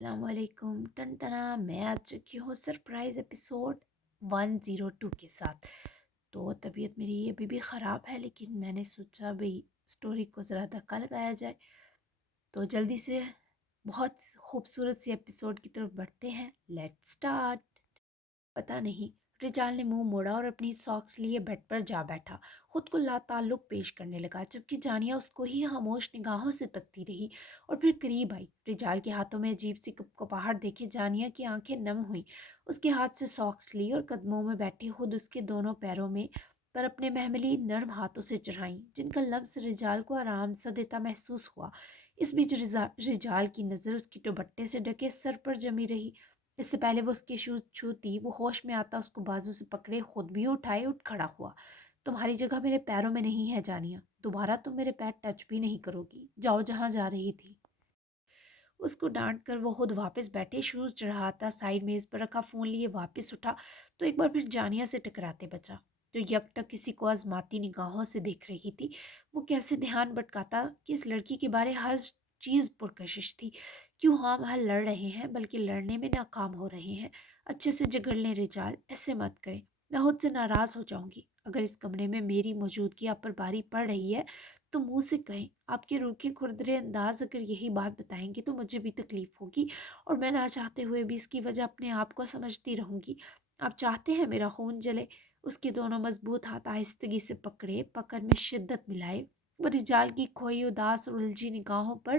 السلام علیکم ٹنا میں آ چکی ہوں سرپرائز ایپیسوڈ 102 کے ساتھ۔ تو طبیعت میری ابھی بھی خراب ہے، لیکن میں نے سوچا بھئی سٹوری کو ذرا دھکا لگایا جائے، تو جلدی سے بہت خوبصورت سی ایپیسوڈ کی طرف بڑھتے ہیں۔ Let start. پتہ نہیں رجال نے منہ موڑا اور اپنی ساکس لیے بیڈ پر جا بیٹھا، خود کو لا تعلق پیش کرنے لگا، جبکہ جانیہ اس کو ہی خاموش نگاہوں سے تکتی رہی اور پھر قریب آئی۔ رجال کے ہاتھوں میں عجیب سی کپکپاہٹ دیکھے جانیہ کی آنکھیں نم ہوئیں، اس کے ہاتھ سے ساکس لی اور قدموں میں بیٹھی خود اس کے دونوں پیروں میں پر اپنے محملی نرم ہاتھوں سے چڑھائیں، جن کا لمس رجال کو آرام سا دیتا محسوس ہوا۔ اس بیچ رجال کی نظر اس کی دوپٹے سے ڈھکے سر پر جمی رہی۔ اس سے پہلے وہ اس کے شوز چھوتی، وہ ہوش میں آتا اس کو بازو سے پکڑے، خود بھی اٹھائے، اٹھ کھڑا ہوا۔ تمہاری جگہ میرے پیروں میں نہیں ہے جانیہ، دوبارہ تم میرے پیر ٹچ بھی نہیں کرو گی، جاؤ جہاں جا رہی تھی۔ اس کو ڈانٹ کر وہ خود واپس بیٹھے، شوز چڑھاتا سائڈ میز پر رکھا فون لیے واپس اٹھا تو ایک بار پھر جانیہ سے ٹکراتے بچا، جو یکٹک کسی کو آزماتی نگاہوں سے دیکھ رہی تھی۔ وہ کیسے دھیان بھٹکاتا کہ اس لڑکی کے بارے ہر چیز پرکشش تھی، کیوں ہم ہر لڑ رہے ہیں بلکہ لڑنے میں ناکام ہو رہے ہیں۔ اچھے سے جگڑ لیں رجال، ایسے مت کریں، میں خود سے ناراض ہو جاؤں گی۔ اگر اس کمرے میں میری موجودگی آپ پر بھاری پڑ رہی ہے تو منہ سے کہیں۔ آپ کے روکھے کھردرے انداز اگر یہی بات بتائیں گے تو مجھے بھی تکلیف ہوگی، اور میں نہ چاہتے ہوئے بھی اس کی وجہ اپنے آپ کو سمجھتی رہوں گی۔ آپ چاہتے ہیں میرا خون جلے؟ اس کے دونوں مضبوط ہاتھ آہستگی سے پکڑے، پکڑ میں شدت ملائے۔ وہ رجال کی کھوئی اداس اور الجھی نگاہوں پر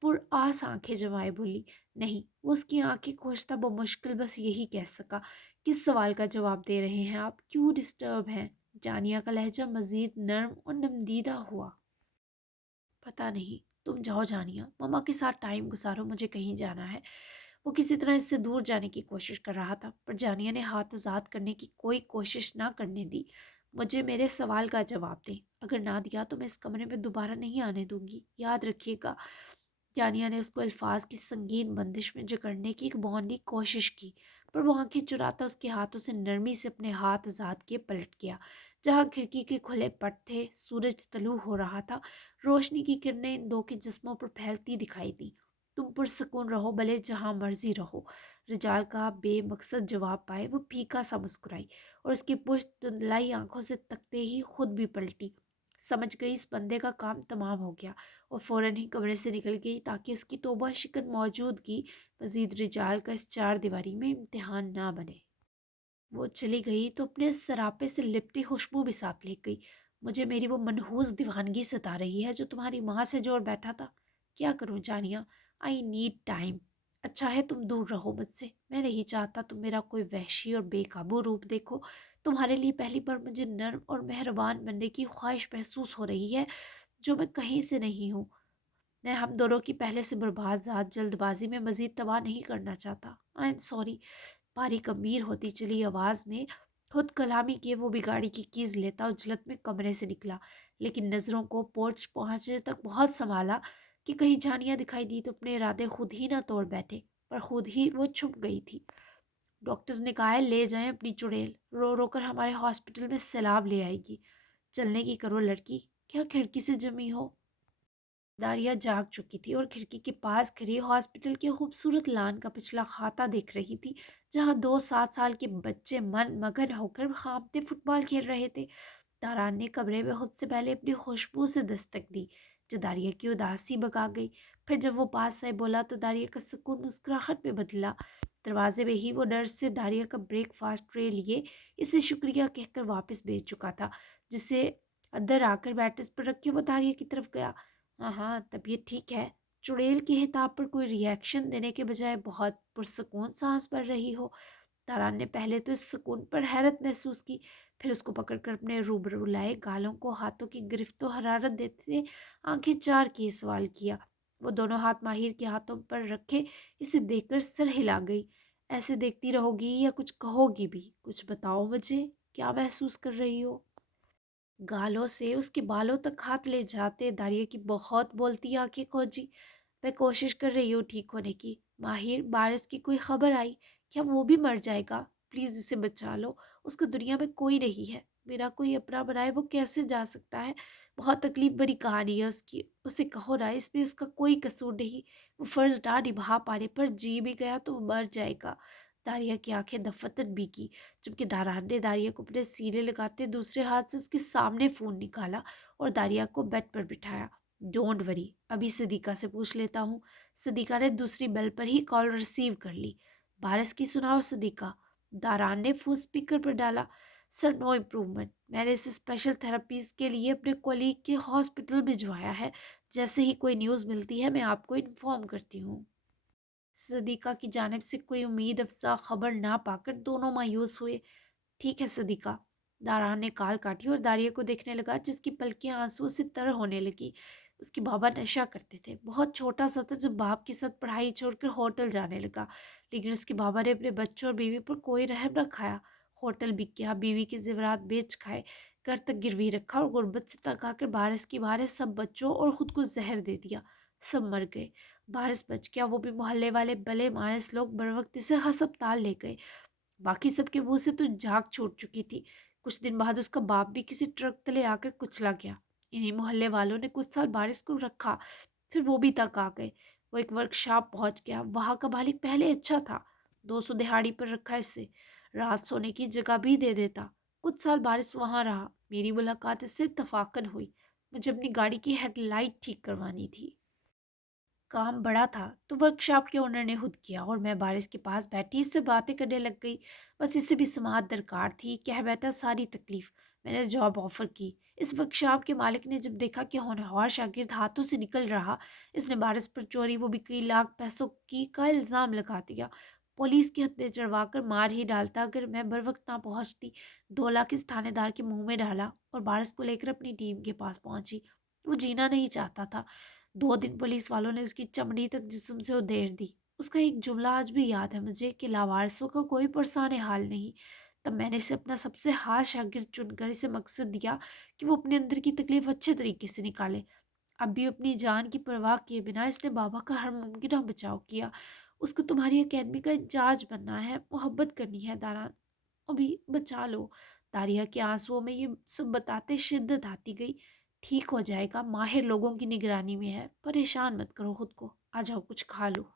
پر آس آنکھیں جمائے بولی، نہیں۔ وہ اس کی آنکھیں کھوجتا بمشکل بس یہی کہہ سکا، کس سوال کا جواب دے رہے ہیں آپ؟ کیوں ڈسٹرب ہیں؟ جانیہ کا لہجہ مزید نرم اور نمدیدہ ہوا۔ پتہ نہیں، تم جاؤ جانیہ، ماما کے ساتھ ٹائم گزارو، مجھے کہیں جانا ہے۔ وہ کسی طرح اس سے دور جانے کی کوشش کر رہا تھا، پر جانیہ نے ہاتھ آزاد کرنے کی کوئی کوشش نہ کرنے دی۔ مجھے میرے سوال کا جواب دیں، اگر نہ دیا تو میں اس کمرے میں دوبارہ نہیں آنے دوں گی، یاد رکھیے گا۔ جانیہ نے اس کو الفاظ کی سنگین بندش میں جکڑنے کی ایک بہانلی کوشش کی، پر وہ آنکھیں چراتا اس کے ہاتھوں سے نرمی سے اپنے ہاتھ آزاد کیے پلٹ گیا۔ جہاں کھڑکی کے کھلے پٹ تھے، سورج طلوع ہو رہا تھا، روشنی کی کرنیں ان دو کے جسموں پر پھیلتی دکھائی دی۔ تم پرسکون رہو، بھلے جہاں مرضی رہو۔ رجال کا بے مقصد جواب پائے وہ پھیکا سا مسکرائی، اور اس کی پشت دھندلائی آنکھوں سے تکتے ہی خود بھی پلٹی۔ سمجھ گئی اس بندے کا کام تمام ہو گیا، اور فوراً ہی کمرے سے نکل گئی تاکہ اس کی توبہ شکن موجودگی مزید رجال کا اس چار دیواری میں امتحان نہ بنے۔ وہ چلی گئی تو اپنے سراپے سے لپٹی خوشبو بھی ساتھ لے گئی۔ مجھے میری وہ منحوس دیوانگی ستا رہی ہے جو تمہاری ماں سے جوڑ بیٹھا تھا۔ کیا کروں جانیہ؟ I need time. اچھا ہے تم دور رہو مجھ سے، میں نہیں چاہتا تم میرا کوئی وحشی اور بے قابو روپ دیکھو۔ تمہارے لیے پہلی بار مجھے نرم اور مہربان بننے کی خواہش محسوس ہو رہی ہے، جو میں کہیں سے نہیں ہوں۔ میں ہم دونوں کی پہلے سے برباد ذات جلد بازی میں مزید تباہ نہیں کرنا چاہتا۔ I am sorry. باری گمبھیر ہوتی چلی آواز میں خود کلامی کیے وہ بھی گاڑی کی کیز لیتا اجلت میں کمرے سے نکلا، لیکن نظروں کو پورچ پہنچنے تک بہت سنبھالا کہ کہیں جانیہ دکھائی دی تو اپنے ارادے خود ہی نہ توڑ بیٹھے، پر خود ہی وہ چھپ گئی تھی۔ ڈاکٹرز نے کہا ہے لے جائیں اپنی چڑیل، رو رو کر ہمارے ہاسپٹل میں سیلاب لے آئے گی۔ چلنے کی کرو لڑکی، کیا کھڑکی سے جمی ہو؟ داریہ جاگ چکی تھی اور کھڑکی کے پاس کھڑی ہاسپٹل کے خوبصورت لان کا پچھلا خاطہ دیکھ رہی تھی، جہاں دو 7 سال کے بچے من مگن ہو کر خوابتے فٹ بال کھیل رہے تھے۔ تاران نے کمرے میں خود سے پہلے اپنی خوشبو سے دستک دی، جو داریہ کی اداسی بھگا گئی۔ پھر جب وہ پاس آئے بولا تو داریہ کا سکون مسکراہٹ میں بدلا۔ دروازے میں ہی وہ نرس سے داریہ کا بریک فاسٹ ٹرے لیے اسے شکریہ کہہ کر واپس بھیج چکا تھا، جسے اندر آ کر بیٹس پر رکھے وہ داریہ کی طرف گیا۔ ہاں ہاں، طبیعت ٹھیک ہے؟ چڑیل کے خطاب پر کوئی ری ایکشن دینے کے بجائے بہت پرسکون سانس بھر رہی ہو۔ تاران نے پہلے تو اس سکون پر حیرت محسوس کی، پھر اس کو پکڑ کر اپنے روبرو لائے گالوں کو ہاتھوں کی گرفت و حرارت دیتے آنکھیں چار کیے سوال کیا۔ وہ دونوں ہاتھ ماہر کے ہاتھوں پر رکھے اسے دیکھ کر سر ہلا گئی۔ ایسے دیکھتی رہو گی یا کچھ کہو گی بھی؟ کچھ بتاؤ مجھے، کیا محسوس کر رہی ہو؟ گالوں سے اس کے بالوں تک ہاتھ لے جاتے داریہ کی بہت بولتی آنکھیں کھوجی۔ میں کوشش کر رہی ہوں ٹھیک ہونے کی۔ ماہر، بارش کی کوئی خبر آئی؟ کیا وہ بھی مر جائے گا؟ پلیز اسے بچا لو، اس کا دنیا میں کوئی نہیں ہے۔ मेरा कोई अपना बनाए वो कैसे जा सकता है? बहुत तकलीफ भरी कहानी है उसकी, उसे कहो ना, इसमें उसका कोई कसूर नहीं। वो फ़र्ज़ ना निभा पाने पर जी भी गया तो वो मर जाएगा। दारिया की आंखें दफन भी की, जबकि दारान ने दारिया को अपने सीने लगाते दूसरे हाथ से उसके सामने फ़ोन निकाला और दारिया को बेड पर बिठाया। डोंट वरी, अभी सदीका से पूछ लेता हूँ। सदीका ने दूसरी बेल पर ही कॉल रिसीव कर ली। बारिश की सुनाओ सदीका। दारान ने फोन स्पीकर पर डाला। Sir, no improvement. मैंने इसे स्पेशल थेरेपीज के लिए अपने कोलीग के हॉस्पिटल भिजवाया है। जैसे ही कोई न्यूज़ मिलती है मैं आपको इन्फॉर्म करती हूँ। सदीका की जानिब से कोई उम्मीद अफजा खबर ना पाकर दोनों मायूस हुए। ठीक है सदीका। दारान ने कॉल काटी और दारिया को देखने लगा, जिसकी पलकें आंसुओं से तर होने लगी। उसके बाबा नशा करते थे, बहुत छोटा सा था जब बाप के साथ पढ़ाई छोड़कर होटल जाने लगा। लेकिन उसके बाबा ने अपने बच्चों और बीवी पर कोई रहम न खाया। होटल बिक गया, बीवी के जेवरात बेच खाए, घर तक गिरवी रखा और गुर्बत से तंग आकर बारिश की बारिश सब बच्चों और खुद को जहर दे दिया। सब मर गए। बारिश बच गया, वो भी मोहल्ले वाले भले मानस लोग बर वक्त से हस्पताल ले गए। बाकी सबके मुंह से तो झाग छूट चुकी थी। कुछ दिन बाद उसका बाप भी किसी ट्रक तले आकर कुचला गया। इन्हीं मोहल्ले वालों ने कुछ साल बारिश को रखा, फिर वो भी तक आ गए। वो एक वर्कशॉप पहुंच गया। वहां का मालिक पहले अच्छा था, 200 दिहाड़ी पर रखा इससे, रात सोने की जगह भी दे देता। कुछ साल बारिश वहां रहा। मेरी मुलाकात इससे तफाकन हुई। मुझे अपनी गाड़ी की हेडलाइट ठीक करवानी थी। काम बड़ा था तो वर्कशॉप के ओनर ने खुद किया और मैं बारिश के पास बैठी इससे बातें करने लग गई। बस इससे भी समात दरकार थी, कह बैठा सारी तकलीफ। मैंने जॉब ऑफर की। इस वर्कशॉप के मालिक ने जब देखा कि होनहार शागिर्द हाथों से निकल रहा, इसने बारिश पर चोरी, वो भी कई लाख पैसों की, का इल्ज़ाम लगा दिया। पुलिस की हत्या चढ़वा कर मार ही डालता अगर मैं बर वक्त ना पहुंचती। 2 लाख इस थानेदार के मुंह में डाला और बारिश को लेकर अपनी टीम के पास पहुंची। वो जीना नहीं चाहता था। 2 दिन पुलिस वालों ने उसकी चमड़ी तक जिस्म से उधेड़ दी। उसका एक जुमला आज भी याद है मुझे कि लावारिसों का कोई परेशान हाल नहीं। तब मैंने इसे अपना सबसे हाथ शागिर्द चुनकर इसे मकसद दिया कि वो अपने अंदर की तकलीफ अच्छे तरीके से निकाले। अब भी अपनी जान की परवाह किए बिना इसने बाबा का हर मुमकिन बचाव किया। उसको तुम्हारी अकेडमी का इंचार्ज बनना है, मोहब्बत करनी है दारान, अभी बचा लो। दारिया के आंसुओं में ये सब बताते शिद्दत आती गई। ठीक हो जाएगा, माहिर लोगों की निगरानी में है, परेशान मत करो खुद को, आ जाओ कुछ खा लो।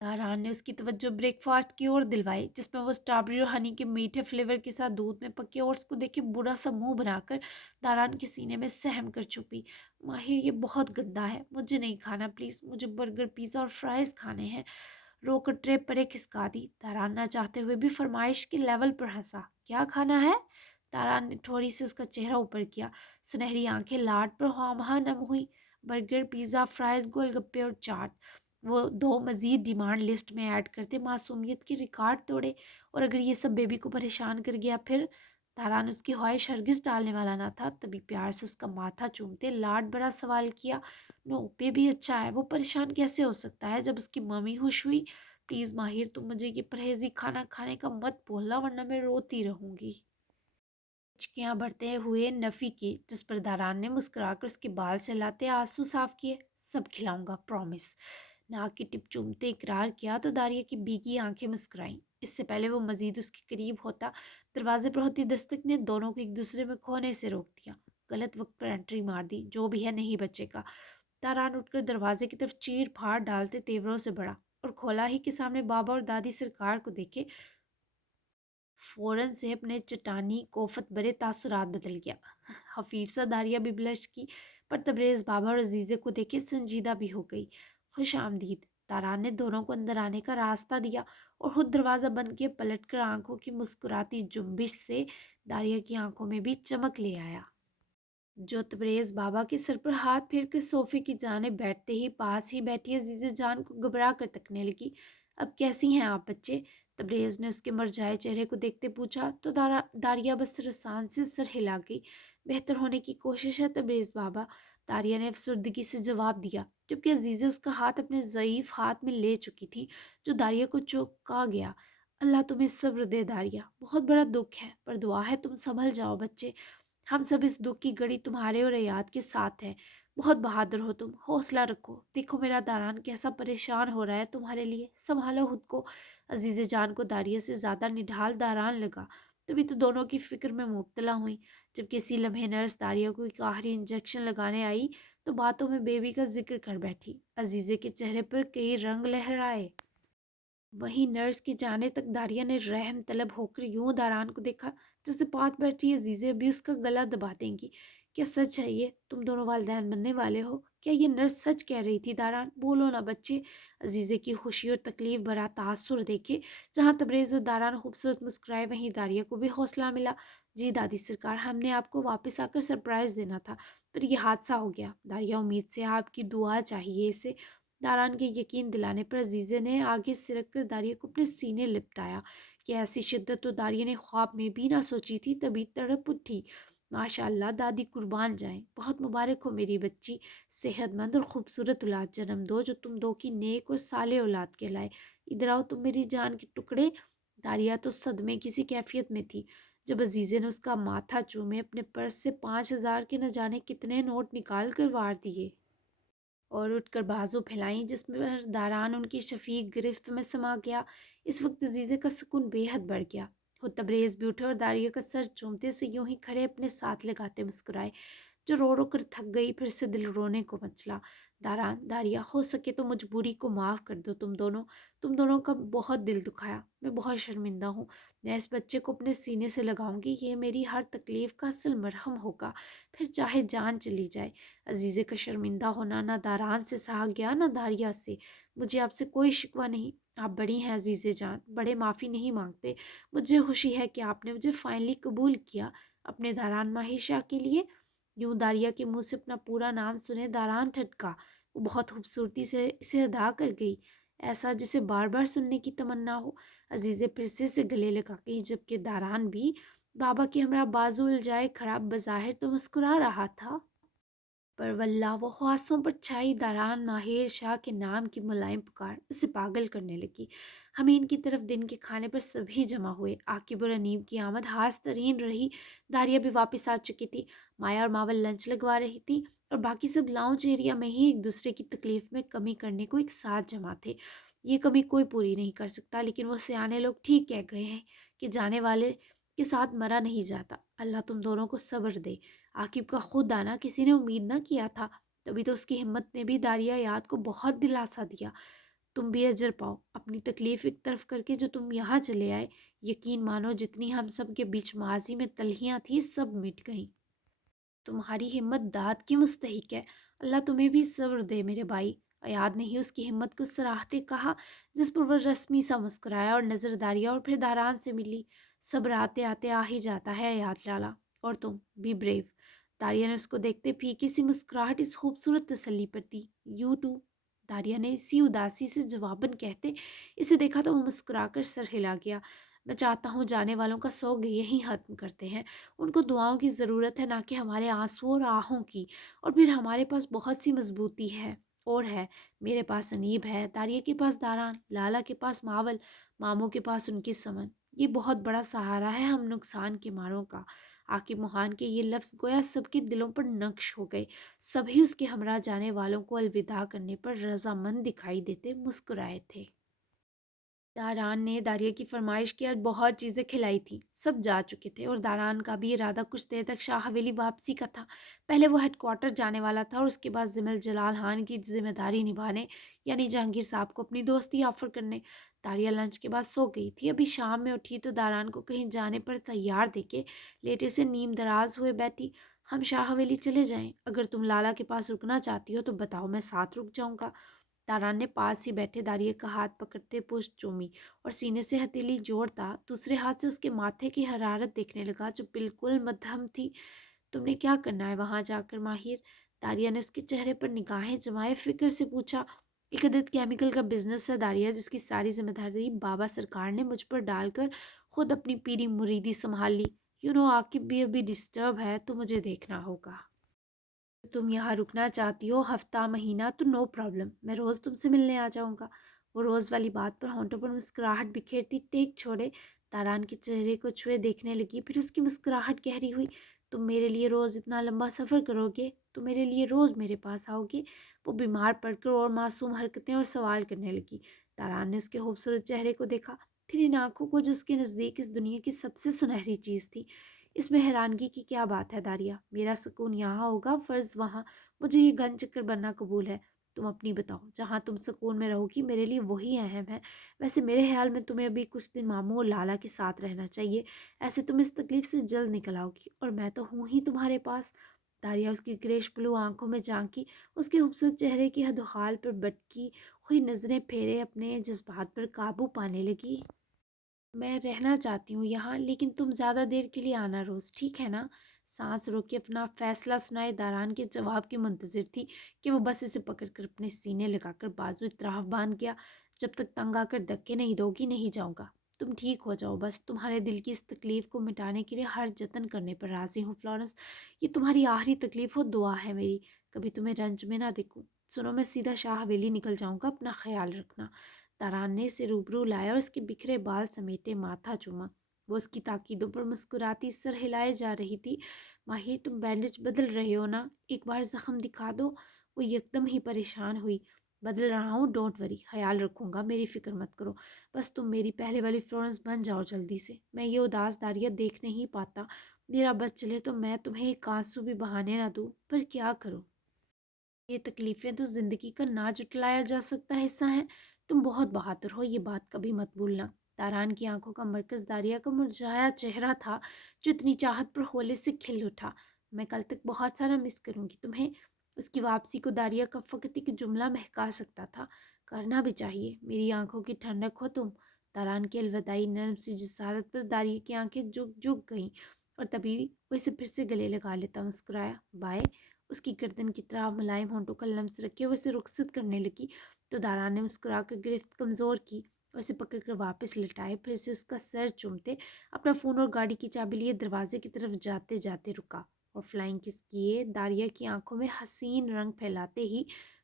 दारान ने उसकी तवज्जो ब्रेकफास्ट की ओर दिलवाई, जिसमें वो स्ट्रॉबेरी और हनी के मीठे फ्लेवर के साथ दूध में पके ओट्स को देख के बुरा सा मुंह बनाकर दारान के सीने में सहम कर छुपी। माहिर, ये बहुत गंदा है, मुझे नहीं खाना प्लीज़, मुझे बर्गर पिज़्ज़ा और फ्राइज़ खाने हैं। रोक ट्रे परे खिसका दी। तारान ना चाहते हुए भी फरमाइश के लेवल पर हंसा। क्या खाना है? तारान ने थोड़ी सी उसका चेहरा ऊपर किया। सुनहरी आंखें लाड पर हाँ नम हुई। बर्गर, पिज़्ज़ा, फ्राइज, गोलगप्पे और चाट, वो दो मजीद डिमांड लिस्ट में ऐड करते मासूमियत के रिकॉर्ड तोड़े। और अगर ये सब बेबी को परेशान कर गया फिर? तारान उसकी ख्वाहिश हरगिज टालने वाला ना था, तभी प्यार से उसका माथा चूमते लाड बड़ा सवाल किया। नो, बेबी अच्छा है, वो परेशान कैसे हो सकता है जब उसकी मम्मी खुश हुई? प्लीज़ माहिर, तुम मुझे ये परहेजी खाना खाने का मत बोलना, वरना मैं रोती रहूंगी। हिचकियां बढ़ते हुए नफ़ी की, जिस पर दारान ने मुस्कुराकर उसके बाल सहलाते आंसू साफ किए। सब खिलाऊंगा, प्रॉमिस। नाक की टिप चूमते इकरार किया तो दारिया की भीगी आंखें मुस्कुराईं। इससे पहले वो मजीद उसके करीब होता, दरवाजे पर होती दस्तक ने दोनों को एक दूसरे में खोने से रोक दिया। गलत वक्त पर एंट्री मार दी, जो भी है नहीं बचेगा। तारान उठकर दरवाजे की तरफ चीर फाड़ डालते तेवरों से बढ़ा और खोला ही के सामने बाबा और दादी सरकार को देखे फौरन से अपने चट्टानी कोफत भरे तासुरात बदल गया। हफीसा दारिया भी ब्लश की, पर तबरेज बाबा और अजीज़े को देखे संजीदा भी हो गई। खुश आमदीद। तारान ने दोनों को अंदर आने का रास्ता दिया और खुद दरवाज़ा बंद किए पलटकर आंखों की मुस्कुराती जुम्बिश से दारिया की आंखों में भी चमक ले आया। जो तबरेज़ बाबा के सर पर हाथ फेर कर सोफे की जाने बैठते ही पास ही बैठी अजीज़ा जान को घबरा कर तकने लगी। अब कैसी हैं आप बच्चे? तबरेज़ ने उसके मरझाए चेहरे को देखते पूछा तो दारिया बस रसान से सर हिला गई। बेहतर होने की कोशिश है तबरेज़ बाबा, दारिया ने अफसुर्दगी से जवाब दिया, जबकि अजीज़ा उसका हाथ अपने ज़ईफ़ हाथ में ले चुकी थी, जो दारिया को चौंका गया। अल्लाह तुम्हें सब्र दे दारिया, बहुत बड़ा दुख है, पर दुआ है तुम संभल जाओ बच्चे। हम सब इस दुख की घड़ी तुम्हारे और अयाद के साथ हैं। बहुत बहादुर हो तुम, हौसला रखो। देखो मेरा दारान कैसा परेशान हो रहा है तुम्हारे लिए, संभालो खुद को। अजीज़े जान को दारिया से ज़्यादा निढाल दारान लगा। तभी तो दोनों की फिक्र में मुब्तला हुई। जब किसी लम्हे नर्स दारिया को एक आखिरी इंजेक्शन लगाने आई तो बातों में बेबी का जिक्र कर बैठी। अजीज़े के चेहरे पर कई रंग लहराए। वहीं नर्स की जाने तक दारिया ने रहम तलब होकर यूं दारान को देखा जैसे पास बैठी अजीज़े भी उसका गला दबा देंगी। क्या सच है ये? तुम दोनों वालिदैन बनने वाले हो? क्या ये नर्स सच कह रही थी? दारान बोलो ना बच्चे। अजीज़े की खुशी और तकलीफ भरा तासुर देखे। जहाँ तबरेज़ और दारान खूबसूरत मुस्कुराए वहीं दारिया को भी हौसला मिला। जी दादी सरकार, हमने आपको वापस आकर सरप्राइज़ देना था, पर यह हादसा हो गया। दारिया, उम्मीद से आपकी दुआ चाहिए इसे। दारान के यकीन दिलाने पर अजीज़े ने आगे सिरक कर दारिया को अपने सीने लिपटाया कि ऐसी शिद्दत तो दारिया ने ख्वाब में भी ना सोची थी। तभी तड़प उठी। माशाअल्लाह दादी, कुर्बान जाएं, बहुत मुबारक हो मेरी बच्ची। सेहतमंद और खूबसूरत औलाद जन्म दो जो तुम दो की नेक और साले औलाद कहलाए। इधर आओ तुम मेरी जान के टुकड़े। दारिया तो सदमे की सी कैफियत में थी जब अजीज़े ने उसका माथा चूमे अपने पर्स से 5,000 के न जाने कितने नोट निकाल कर वार दिए और उठकर बाजू फैलाई, जिसमें दारान उनकी शफीक गिरफ्त में समा गया। इस वक्त अजीज़े का सुकून बेहद बढ़ गया। खुद तबरेज़ भी उठे और दारिया का सर चूमते से यूं ही खड़े अपने साथ लगाते मुस्कुराए। जो रो रो कर थक गई, फिर से दिल रोने को मचला। दारान, दारिया, हो सके तो मजबूरी को माफ़ कर दो। तुम दोनों का बहुत दिल दुखाया। मैं बहुत शर्मिंदा हूँ। मैं इस बच्चे को अपने सीने से लगाऊंगी। ये मेरी हर तकलीफ़ का असल मरहम होगा, फिर चाहे जान चली जाए। अजीज़े का शर्मिंदा होना ना दारान से सहा गया ना दारिया से। मुझे आपसे कोई शिकवा नहीं। आप बड़ी हैं अजीज़े जान, बड़े माफ़ी नहीं मांगते। मुझे खुशी है कि आपने मुझे फाइनली कबूल किया अपने दारान माहिर शाह के लिए। यूं दारिया के मुंह से अपना पूरा नाम सुने दारान ठटका। वो बहुत खूबसूरती से इसे अदा कर गई, ऐसा जिसे बार बार सुनने की तमन्ना हो। अजीज़े फिर से गले लगा गई, जबकि दारान भी बाबा की हमरा बाजू उलझाए खराब बज़ाहिर तो मुस्कुरा रहा था, पर वल्लाह वो ख्वासों पर छाई दारान माहिर शाह के नाम की मुलायम पुकार उसे पागल करने लगी। हमीन की तरफ दिन के खाने पर सभी जमा हुए। आकिब और अनीब की आमद हास तरीन रही। दारिया भी वापस आ चुकी थी। माया और मावल लंच लगवा रही थी और बाकी सब लाउंज एरिया में ही एक दूसरे की तकलीफ में कमी करने को एक साथ जमा थे। ये कमी कोई पूरी नहीं कर सकता, लेकिन वो सियाने लोग ठीक कह गए हैं कि जाने वाले के साथ मरा नहीं जाता। अल्लाह तुम दोनों को सब्र दे। आकिब का खुद आना किसी ने उम्मीद न किया था, तभी तो उसकी हिम्मत ने भी दारिया याद को बहुत दिलासा दिया। तुम भी अजर पाओ अपनी तकलीफ एक तरफ करके जो तुम यहाँ चले आए। यकीन मानो जितनी हम सब के बीच माजी में तलहियाँ थी सब मिट गईं। तुम्हारी हिम्मत दाद की मुस्तहिक है। अल्लाह तुम्हें भी सब्र दे मेरे भाई। याद नहीं उसकी हिम्मत को सराहते कहा, जिस पर वह रस्मी सा मुस्कुराया और नजर दारिया और फिर दारान से मिली। सब्र आते आते आ ही जाता है याद लाला, और तुम बी ब्रेव। दारिया ने उसको देखते फीकी सी मुस्कुराहट इस खूबसूरत तसल्ली पर दी। यू टू, दारिया ने इसी उदासी से जवाबन कहते इसे देखा तो वो मुस्कुराकर सर हिला गया। मैं चाहता हूँ जाने वालों का सोग यहीं खत्म करते हैं। उनको दुआओं की ज़रूरत है, ना कि हमारे आंसुओं और आहों की। और फिर हमारे पास बहुत सी मजबूती है और है। मेरे पास अनीब है, दारिया के पास दारान, लाला के पास मावल, मामू के पास उनकी समन। ये बहुत बड़ा सहारा है हम नुकसान के मारों का। आकिब मोहान के ये लफ्ज़ गोया सबके दिलों पर नक्श हो गए। सभी उसके हमरा जाने वालों को अलविदा करने पर रजामंद दिखाई देते मुस्कुराए थे। दारान ने दारिया की फरमाइश की आज बहुत चीज़ें खिलाई थी। सब जा चुके थे और दारान का भी इरादा कुछ देर तक शाह हवेली वापसी का था। पहले वो हेडक्वार्टर जाने वाला था और उसके बाद जिमल जलाल खान की जिम्मेदारी निभाने, यानी जहांगीर साहब को अपनी दोस्ती ऑफर करने। दारिया लंच के बाद सो गई थी। अभी शाम में उठी तो दारान को कहीं जाने पर तैयार देखे लेटे से नीम दराज हुए बैठी। हम शाह हवेली चले जाएं, अगर तुम लाला के पास रुकना चाहती हो तो बताओ, मैं साथ रुक जाऊंगा। दारान ने पास ही बैठे दारिया का हाथ पकड़ते पुष्ट चूमी और सीने से हथेली जोड़ता दूसरे हाथ से उसके माथे की हरारत देखने लगा जो बिल्कुल मध्यम थी। तुमने क्या करना है वहां जाकर माहिर? दारिया ने उसके चेहरे पर निगाहें जमाए फिक्र से पूछा। एक अदद केमिकल का बिजनेस है दारिया, जिसकी सारी जिम्मेदारी बाबा सरकार ने मुझ पर डालकर खुद अपनी पीरी मुरीदी संभाल ली। आकिब भी अभी डिस्टर्ब है तो मुझे देखना होगा। तुम यहाँ रुकना चाहती हो हफ्ता महीना तो नो प्रॉब्लम, मैं रोज़ तुमसे मिलने आ जाऊँगा। वो रोज़ वाली बात पर होंठों पर मुस्कुराहट बिखेरती टेक छोड़े दारान के चेहरे को छुए देखने लगी। फिर उसकी मुस्कुराहट गहरी हुई। तुम मेरे लिए रोज़ इतना लंबा सफ़र करोगे? तुम मेरे लिए रोज़ मेरे पास आओगे? वो बीमार पड़कर और मासूम हरकतें और सवाल करने लगी। दारान ने उसके खूबसूरत चेहरे को देखा, پھر ان آنکھوں کو جو اس کے نزدیک اس دنیا کی سب سے سنہری چیز تھی۔ اس میں حیرانگی کی کیا بات ہے داریا؟ میرا سکون یہاں ہوگا، فرض وہاں، مجھے یہ گن چکر بننا قبول ہے۔ تم اپنی بتاؤ، جہاں تم سکون میں رہو گی میرے لیے وہی اہم ہے۔ ویسے میرے خیال میں تمہیں ابھی کچھ دن ماموں اور لالا کے ساتھ رہنا چاہیے، ایسے تم اس تکلیف سے جلد نکل آؤ گی، اور میں تو ہوں ہی تمہارے پاس۔ داریا اس کی گریش بلو آنکھوں میں جھانکی، اس کے خوبصورت چہرے کی حد و حال پر بٹکی ہوئی نظریں پھیرے اپنے جذبات پر قابو پانے لگی۔ میں رہنا چاہتی ہوں یہاں، لیکن تم زیادہ دیر کے لیے آنا روز، ٹھیک ہے نا؟ سانس روک کے اپنا فیصلہ سنائے داران کے جواب کی منتظر تھی کہ وہ بس اسے پکڑ کر اپنے سینے لگا کر بازو اطراف باندھ گیا۔ جب تک تنگ آ کر دھکے نہیں دو گی نہیں جاؤں گا۔ تم ٹھیک ہو جاؤ بس، تمہارے دل کی اس تکلیف کو مٹانے کے لیے ہر جتن کرنے پر راضی ہوں فلورنس۔ یہ تمہاری آخری تکلیف ہو، دعا ہے میری، کبھی تمہیں رنج میں نہ دیکھوں۔ سنو، میں سیدھا شاہ حویلی نکل جاؤں گا، اپنا خیال رکھنا۔ تاران نے اسے روبرو لایا اور اس کے بکھرے بال سمیٹے ماتھا چوما۔ وہ اس کی تاکیدوں پر مسکراتی سر ہلائے جا رہی تھی۔ ماہی، تم بینڈیج بدل رہے ہو نا؟ ایک بار زخم دکھا دو۔ وہ یکدم ہی پریشان ہوئی۔ بدل رہا ہوں، ڈونٹ وری، خیال رکھوں گا، میری فکر مت کرو۔ بس تم میری پہلے والی فلورنس بن جاؤ جلدی سے۔ میں یہ اداس داریہ دیکھ نہیں پاتا۔ میرا بس چلے تو میں تمہیں ایک آنسو بھی بہانے نہ دوں، پر کیا کروں؟ یہ تکلیفیں تو زندگی کا نہ جٹلایا جا سکتا حصہ ہیں۔ تم بہت بہادر ہو، یہ بات کبھی مت بھولنا۔ تاران کی آنکھوں کا مرکز داریا کا مرجھایا چہرہ تھا، جو اتنی چاہت پر ہولے سے کھل اٹھا۔ میں کل تک بہت سارا مس کروں گی تمہیں۔ اس کی واپسی کو داریا کا فقط ایک جملہ مہکا سکتا تھا۔ کرنا بھی چاہیے، میری آنکھوں کی ٹھنڈک ہو تم۔ تاران کی الوداعی نرم سی جسارت پر داریا کی آنکھیں جھک جھک گئیں، اور تبھی وہ اسے پھر سے گلے لگا لیتا مسکرایا۔ بائے۔ اس کی گردن کی طرح ملائم ہونٹوں کا لمس رکھے وہ اسے رخصت کرنے لگی تو داران نے مسکرا کر گرفت کمزور کی اور اسے پکڑ کر واپس لٹائے، پھر اسے اس کا سر چومتے اپنا فون اور گاڑی کی چابی لیے دروازے کی طرف جاتے جاتے رکا اور فلائنگ کس کیے داریا کی آنکھوں میں حسین رنگ پھیلاتے ہی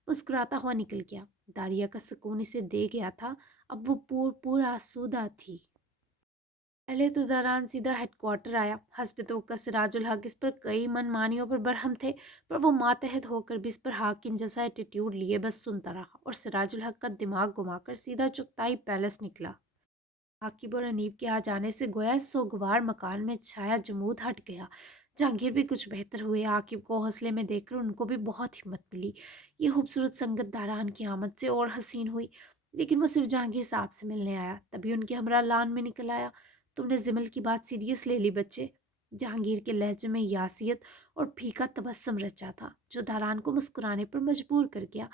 مسکراتا ہوا نکل گیا۔ داریا کا سکون اسے دے گیا تھا، اب وہ پورا آسودہ تھی۔ پہلے تو داران سیدھا ہیڈ کوارٹر آیا۔ حسب توقع سراج الحق اس پر کئی من مانیوں پر برہم تھے، پر وہ ماتحت ہو کر بھی اس پر حاکم جیسا ایٹیٹیوڈ لیے بس سنتا رہا، اور سراج الحق کا دماغ گھما کر سیدھا چغتائی پیلس نکلا۔ عاقب اور انیب کے آ جانے سے گویا اس سوگوار مکان میں چھایا جمود ہٹ گیا۔ جہانگیر بھی کچھ بہتر ہوئے، عاقب کو حوصلے میں دیکھ کر ان کو بھی بہت ہمت ملی۔ یہ خوبصورت سنگت داران کی آمد سے اور حسین ہوئی، لیکن وہ صرف جہانگیر صاحب سے ملنے آیا، تبھی ان کے ہمراہ لان میں نکل آیا۔ تم نے زمل کی بات سیریس لے لی بچے؟ جہانگیر کے لہجے میں یاسیت اور پھیکا تبسم رچا تھا، جو داران کو مسکرانے پر مجبور کر گیا۔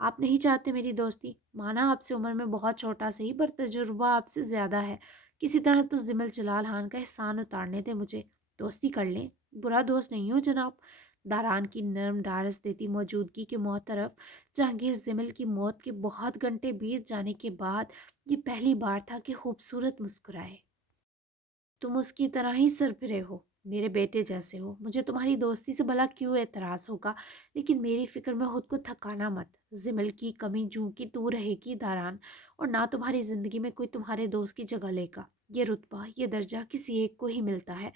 آپ نہیں چاہتے میری دوستی؟ مانا آپ سے عمر میں بہت چھوٹا سے ہی، پر تجربہ آپ سے زیادہ ہے۔ کسی طرح تو زمل جلال خان کا احسان اتارنے دے مجھے، دوستی کر لیں۔ برا دوست نہیں ہوں جناب۔ داران کی نرم ڈارس دیتی موجودگی کے معترف جہانگیر زمل کی موت کے بہت گھنٹے بیت جانے کے بعد یہ پہلی بار تھا کہ خوبصورت مسکرائے۔ تم اس کی طرح ہی سرفرے ہو، میرے بیٹے جیسے ہو، مجھے تمہاری دوستی سے بھلا کیوں اعتراض ہوگا؟ لیکن میری فکر میں خود کو تھکانا مت۔ زمل کی کمی جوں کی تو رہے گی داران، اور نہ تمہاری زندگی میں کوئی تمہارے دوست کی جگہ لے گا۔ یہ رتبہ، یہ درجہ کسی ایک کو ہی ملتا ہے۔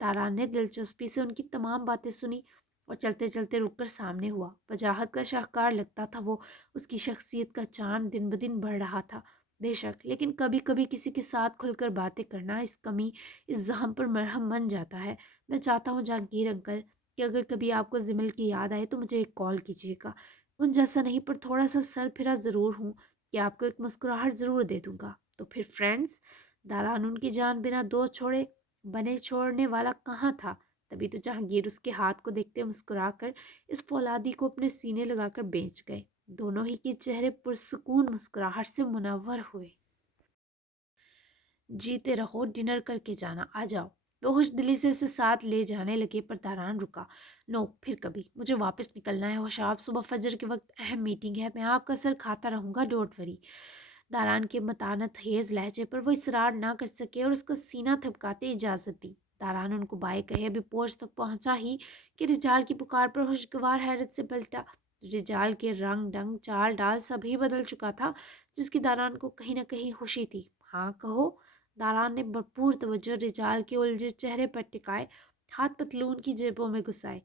داران نے دلچسپی سے ان کی تمام باتیں سنی اور چلتے چلتے رک کر سامنے ہوا۔ وجاہت کا شاہکار لگتا تھا وہ، اس کی شخصیت کا چاند دن بدن بڑھ رہا تھا بے شک، لیکن کبھی کبھی کسی کے ساتھ کھل کر باتیں کرنا اس کمی، اس زخم پر مرہم بن جاتا ہے۔ میں چاہتا ہوں جہانگیر انکل کہ اگر کبھی آپ کو زمل کی یاد آئے تو مجھے ایک کال کیجیے گا۔ ان جیسا نہیں، پر تھوڑا سا سر پھرا ضرور ہوں کہ آپ کو ایک مسکراہٹ ضرور دے دوں گا۔ تو پھر فرینڈز؟ داران ان کی جان بنا دوست چھوڑے بنے چھوڑنے والا کہاں تھا؟ تبھی تو جہانگیر اس کے ہاتھ کو دیکھتے مسکرا کر اس فولادی کو اپنے سینے لگا کر بیچ گئے۔ دونوں ہی کے چہرے پرسکون مسکراہٹ سے منور ہوئے۔ جیتے رہو، ڈنر کر کے جانا، آ جاؤ۔ وہ خوش دلی سے اسے ساتھ لے جانے لگے، پر داران رکا۔ نو، پھر کبھی، مجھے واپس نکلنا ہے ہوشاب، صبح فجر کے وقت اہم میٹنگ ہے، میں آپ کا سر کھاتا رہوں گا، ڈونٹ وری۔ داران کے متانت خیز لہجے پر وہ اصرار نہ کر سکے اور اس کا سینہ تھپکاتے اجازت دی۔ داران ان کو بائے کہے ابھی پورچ تک پہنچا ہی کہ رجال کی پکار پر خوشگوار حیرت سے پلٹا۔ رجال کے رنگ ڈنگ چال ڈال سبھی بدل چکا تھا، جس کی داران کو کہیں نہ کہیں خوشی تھی۔ ہاں کہو۔ داران نے بھرپور توجہ رجال کے الجھے چہرے پر ٹکائے، ہاتھ پتلون کی جیبوں میں گھسائے۔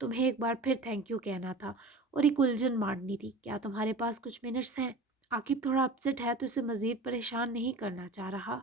تمہیں ایک بار پھر تھینک یو کہنا تھا اور ایک الجھن مارنی تھی۔ کیا تمہارے پاس کچھ منٹس ہیں؟ आकिब थोड़ा अपसेट है तो इसे मज़ीद परेशान नहीं करना चाह रहा।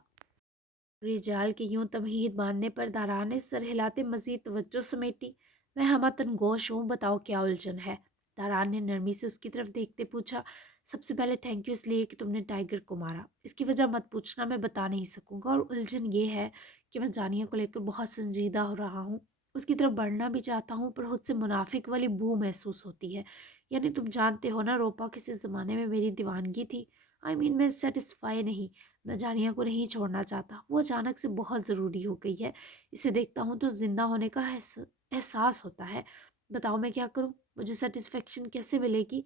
रिजाल के यूं तमहीद बांधने पर दारा ने सर हिलाते मजीद तवज्जो समेटी। मैं हमतन गोश हूँ, बताओ क्या उलझन है? दारा ने नरमी से उसकी तरफ देखते पूछा। सबसे पहले थैंक यू इसलिए कि तुमने टाइगर को मारा। इसकी वजह मत पूछना, मैं बता नहीं सकूंगा। और उलझन ये है कि मैं जानिया को लेकर बहुत संजीदा हो रहा हूँ। उसकी तरफ बढ़ना भी चाहता हूँ पर खुद से मुनाफिक वाली बू महसूस होती है। यानी तुम जानते हो ना, रोपा किसी ज़माने में मेरी दीवानगी थी। मैं सेटिस्फाई नहीं। मैं जानिया को नहीं छोड़ना चाहता। वो अचानक से बहुत ज़रूरी हो गई है। इसे देखता हूँ तो जिंदा होने का एहसास होता है। बताओ मैं क्या करूँ? मुझे सेटिस्फेक्शन कैसे मिलेगी?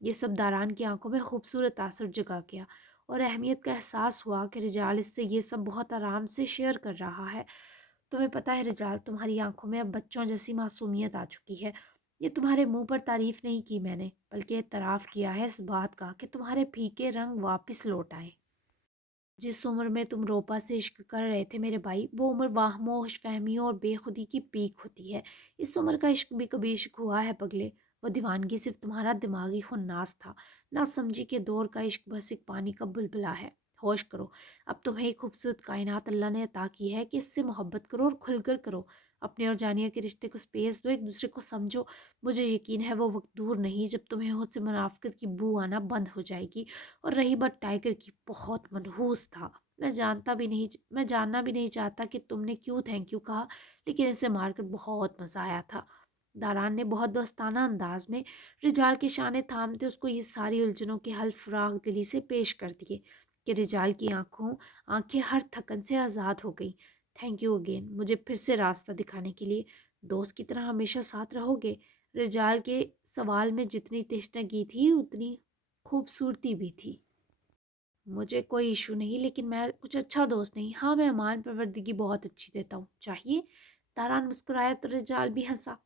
ये सब दारान की आंखों में खूबसूरत तासुर जगा गया और अहमियत का एहसास हुआ कि रिजाल इससे ये सब बहुत आराम से शेयर कर रहा है। तुम्हें पता है रिजाल, तुम्हारी आंखों में अब बच्चों जैसी मासूमियत आ चुकी है। ये तुम्हारे मुंह पर तारीफ नहीं की मैंने, बल्कि एतराफ़ किया है इस बात का कि तुम्हारे फीके रंग वापस लौट आए। जिस उम्र में तुम रोपा से इश्क कर रहे थे मेरे भाई, वो उम्र वाहमो, खुशफहमियों और बेखुदी की पीक होती है। इस उम्र का इश्क भी कभी इश्क हुआ है पगले? वो दीवानगी सिर्फ तुम्हारा दिमागी खुन्नास था। ना समझी के दौर का इश्क बस एक पानी का बुलबुला है। होश करो। अब तुम्हें एक खूबसूरत कायनात अल्लाह ने अता की है कि इससे मोहब्बत करो और खुलकर करो। अपने और जानिया के रिश्ते को स्पेस दो, एक दूसरे को समझो। मुझे यकीन है वो वक्त दूर नहीं जब तुम्हें खुद से मुनाफिकत की बू आना बंद हो जाएगी। और रही बात टाइगर की, बहुत मनहूस था। मैं जानना भी नहीं चाहता कि तुमने क्यों थैंक यू कहा, लेकिन इसे मारकर बहुत मज़ा आया था। दारान ने बहुत दोस्ताना अंदाज में रिजाल के शाने थामते उसको ये सारी उलझनों के हल फराग दिली से पेश कर दिए कि रिजाल की आंखें हर थकन से आज़ाद हो गई। थैंक यू अगेन, मुझे फिर से रास्ता दिखाने के लिए। दोस्त की तरह हमेशा साथ रहोगे? रिजाल के सवाल में जितनी तशनगी थी उतनी खूबसूरती भी थी। मुझे कोई इशू नहीं, लेकिन मैं कुछ अच्छा दोस्त नहीं। हाँ, मैं अमान परवरदिगी बहुत अच्छी देता हूँ। चाहिए? तारान मुस्कुराया तो रिजाल भी हंसा।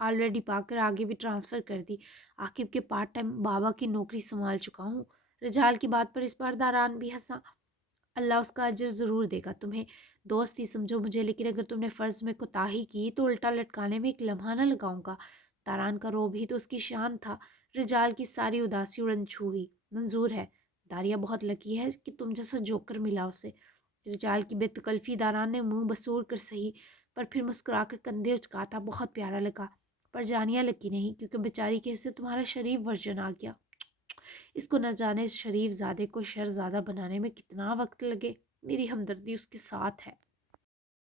ऑलरेडी पाकर आगे भी ट्रांसफ़र कर दी। आकिब के पार्ट टाइम बाबा की नौकरी संभाल चुका हूँ। रिजाल की बात पर इस बार दारान भी हंसा। अल्लाह उसका अजर ज़रूर देगा तुम्हें। दोस्त ही समझो मुझे, लेकिन अगर तुमने फ़र्ज़ में कोताही की तो उल्टा लटकाने में एक लम्हा न लगाऊंगा। तारान का रोब ही तो उसकी शान था। रिजाल की सारी उदासी उड़न छू गई। मंजूर है। दारिया बहुत लकी है कि तुम जैसा जोकर मिला उसे। रिजाल की बेतकल्फ़ी दारान ने मुंह बसूर कर सही, पर फिर मुस्कुराकर कंधे उचकाता बहुत प्यारा लगा। पर जानिया लकी नहीं, क्योंकि बेचारी के हिस्से तुम्हारा शरीफ वर्जन आ गया। इसको न जाने इस शरीफ ज़ादे को शहरज़ादा बनाने में कितना वक्त लगे। मेरी हमदर्दी उसके साथ है।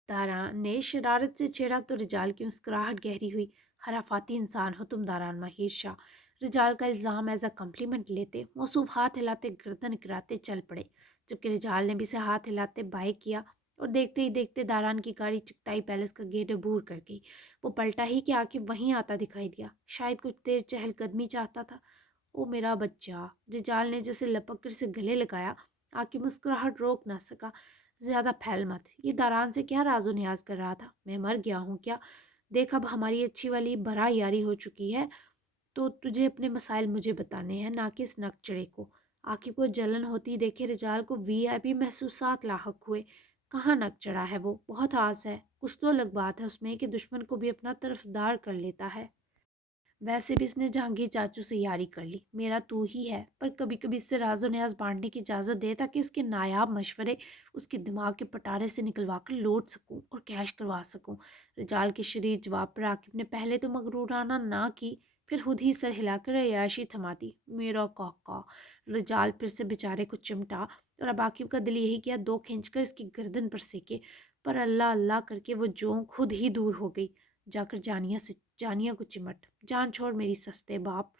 दारा ने शरारत से छेड़ा तो रिजाल की मुस्कुराहट गहरी हुई। हराफाती इंसान हो तुम दारान माहिर शाह। रिजाल का इल्ज़ाम एज अ कम्प्लीमेंट लेते मौसूफ हाथ हिलाते गर्दन गिराते चल पड़े, जबकि रिजाल ने भी से हाथ हिलाते बाय किया। और देखते ही देखते दारान की गाड़ी चुगताई पैलेस का गेट अबूर कर गई। वो पलटा ही कि आके वहीं आता दिखाई दिया। शायद कुछ देर चहलकदमी चाहता था। ओ मेरा बच्चा, रिजाल ने जैसे लपक कर से गले लगाया। आके मुस्कुराहट रोक ना सका। ज़्यादा फैल मत। ये दारान से क्या राजो नियाज कर रहा था? मैं मर गया हूँ क्या? देख, अब हमारी अच्छी वाली बरा यारी हो चुकी है, तो तुझे अपने मसाइल मुझे बताने हैं, ना कि इस नकचड़े को। आकिब को जलन होती देखे रिजाल को वीआईपी महसूसात लाहक हुए। कहाँ नक चढ़ा है वो? बहुत आस है। कुछ तो अलग बात है उसमें कि दुश्मन को भी अपना तरफदार कर लेता है। वैसे भी इसने जहांगीर चाचू से यारी कर ली। मेरा तू ही है, पर कभी कभी इससे राजो न्याज बांटने की इजाज़त दे, ताकि उसके नायाब मशवरे उसके दिमाग के पटारे से निकलवा कर लौट सकूं और कैश करवा सकूं। रिजाल के शरीर जवाब पर आकिब ने पहले तो मगरूराना ना की, फिर खुद ही सर हिलाकर अयाशी थमा दी। मेरा काका। रिजाल फिर से बेचारे को चिमटा, और अब आकिब का दिल यही किया दो खींचकर इसकी गर्दन पर सेके, पर अल्लाह अल्लाह करके वो जों खुद ही दूर हो गई। जाकर जानिया को चिमट। जान छोड़ मेरी सस्ते बाप।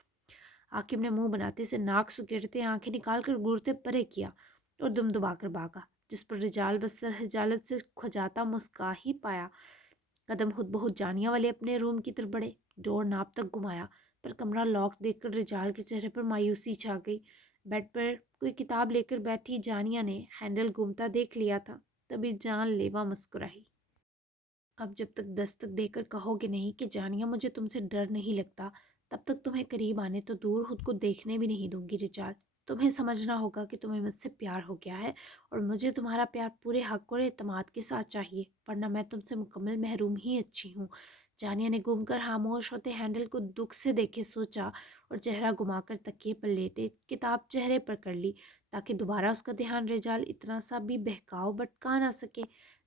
आकिब ने मुंह बनाते से नाक सुकेड़ते आंखें निकालकर घूरते परे किया और दुम दबाकर भागा, जिस पर रिजाल बस सर हिजालत से खुजाता मुस्का ही पाया। कदम खुद बहुत जानिया वाले अपने रूम की तरफ बढ़े। डोर नाप तक घुमाया, पर कमरा लॉक देखकर रिजाल के चेहरे पर मायूसी छा गई। बेड पर कोई किताब लेकर बैठी जानिया ने हैंडल घूमता देख लिया था, तभी जानलेवा मुस्कुराई। अब जब तक दस्तक देकर कहोगे नहीं कि जानिया मुझे तुमसे डर नहीं लगता, तब तक तुम्हें करीब आने तो दूर खुद को देखने भी नहीं दूंगी रिचार्ड। तुम्हें समझना होगा कि तुम्हें मुझसे प्यार हो गया है, और मुझे तुम्हारा प्यार पूरे हक और एतमाद के साथ चाहिए, वरना मैं तुमसे मुकम्मल महरूम ही अच्छी हूँ। جانیہ نے گم کر خاموش ہوتے ہینڈل کو دکھ سے دیکھے سوچا اور چہرہ گھما کر تکیے پر لیٹے کتاب چہرے پر کر لی تاکہ دوبارہ اس کا دھیان رجال اتنا سا بھی بہکاؤ بٹکا نہ سکے۔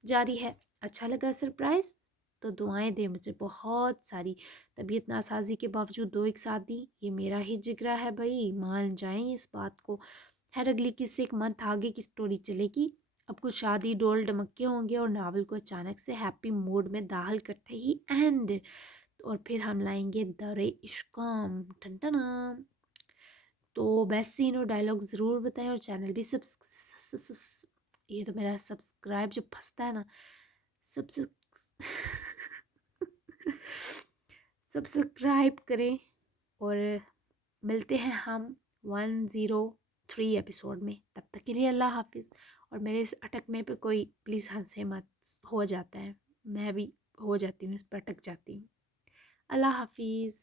جاری ہے، اچھا لگا سرپرائز؟ تو دعائیں دے مجھے بہت ساری۔ طبیعت ناسازی کے باوجود دو ایک ساتھ دی، یہ میرا ہی جگرا ہے بھائی، مان جائیں اس بات کو۔ خیر اگلی کس سے ایک منتھ آگے کی سٹوری چلے گی۔ اب کچھ شادی ڈول ڈمکے ہوں گے اور ناول کو اچانک سے ہیپی موڈ میں داخل کرتے ہی اینڈ، اور پھر ہم لائیں گے در عشقام ٹن ٹنا۔ تو بیسٹ سین اور ڈائلاگ ضرور بتائیں اور چینل بھی یہ تو میرا سبسکرائب جب پھنستا ہے نا، سبسکرائب کریں، اور ملتے ہیں ہم 103 ایپیسوڈ میں، تب تک کے لیے اللہ حافظ۔ اور میرے اس اٹکنے پہ کوئی پلیز ہنسے مت، ہو جاتا ہے، میں بھی ہو جاتی ہوں، اس پہ اٹک جاتی ہوں۔ اللہ حافظ۔